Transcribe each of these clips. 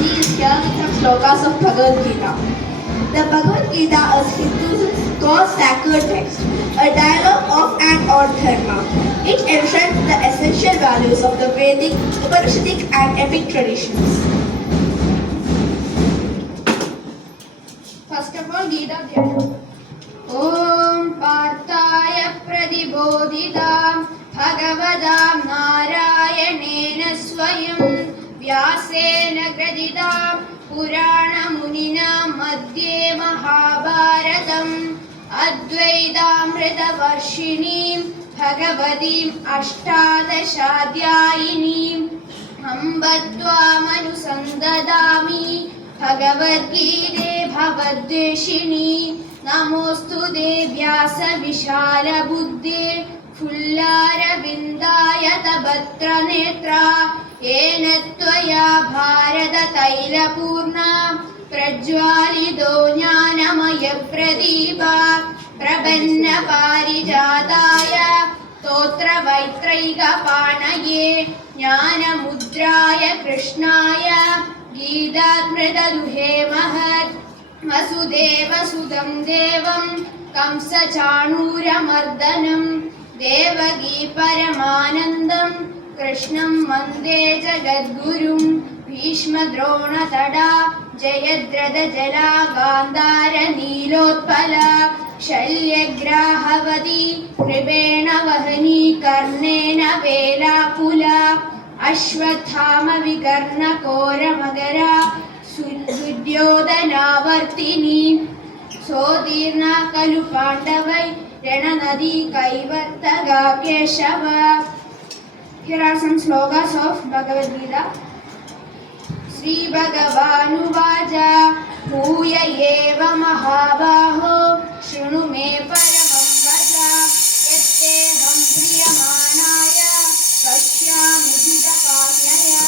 Balaji is here with some slokas of Bhagavad Gita. The Bhagavad Gita is Hinduism's core sacred text, a dialogue of and on dharma. It enshrines the essential values of the Vedic, Upanishadic and epic traditions. First of all, Gita Dhyana. Om Parthaya Pradibodhitam Bhagavadam Narayanena Swayam Vyasena Graditam Purana Munina Madhye Mahabharatam Advaitamrita Varshinim Bhagavadim Ashtadashadhyayinim Ambatvamanusangadami Bhagavad Gita Bhavadveshini Namostute Vyasa Vishala Buddhe Fullara Vindaya Tabatra Netra Yena Tvaya Bharata Taila Purna Prajwalido Jnanamaya Pradipa Prabanna Parijataya Totra Vaitraiga Panaye Jnana Mudraya Krishnaya Gītāmrita duhe mahat Vasudeva sudam devam Kamsa chanura mardanam Devagi paramanandam Krishnam vande jagadgurum Bhishma drona tada Jayadrata jala Gandhara nilotpala Shalyagrahavati Kribena vahani Karnena velakula Ashwathama Vikarna Kora Magara Sudyodhanavartini Sodirna Kalu Pandavai Renanadi Kaivartaga Keshava. Here are some slogas of Bhagavad Gita. Sri Bhagavanu Vaja Bhuya Eva Mahabaho Shrunu Me Paramam Vaja Yatte Ham Priyamanaya Pashyami Hidakanyaya.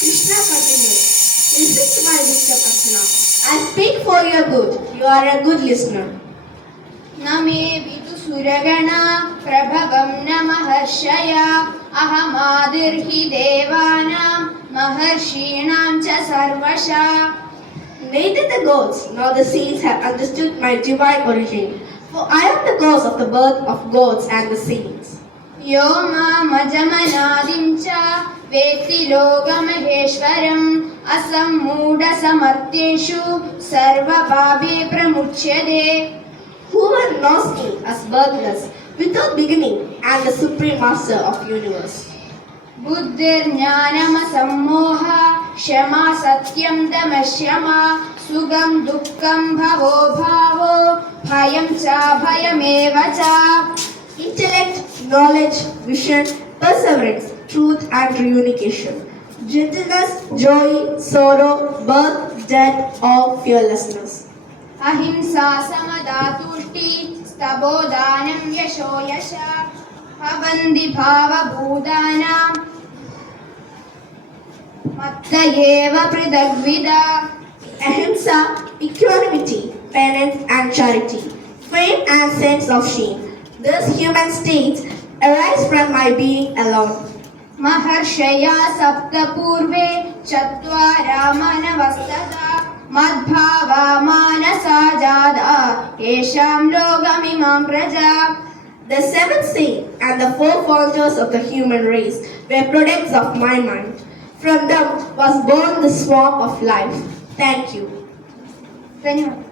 Krishna continues, listen to my wisdom, Arjuna. I speak for your good. You are a good listener. Name Vitu Suragana Prabhavam Namaharshaya Ahamadirhi Devanam Maharshinam Cha Sarvasha. Neither the gods nor the saints have understood my divine origin, for I am the cause of the birth of gods and the saints. Yoma Majamanadim Cha Veti Logamaheshwaram Asammuda Samarteshu Sarva Bhabe Pramuchyade. Whoever knows me as birthless, without beginning, and the supreme master of universe. Buddhir Jnanama Sammoha Shama Satyam Damashama Sugam Dukkam Bhavo Bhavo Bhayam Cha Bhayameva Cha. Intellect, knowledge, vision, perseverance, truth and reunification. Gentleness, joy, sorrow, birth, death, or fearlessness. Ahimsa Samadatushti Stabodhanam Yasho Yasha Pabandi Bhava Bhudanam Mattayeva Pridagvida. Ahimsa, equanimity, penance and charity, fame and sense of shame. These human states arise from my being alone. Maharshaya Sapta Purve Chatvara Manavastada Madbhava Manasa Jada Yesham Logamimam Praja. The seven saints and the four founders of the human race were products of my mind. From them was born the swarm of life. Thank you. Dhanyawad.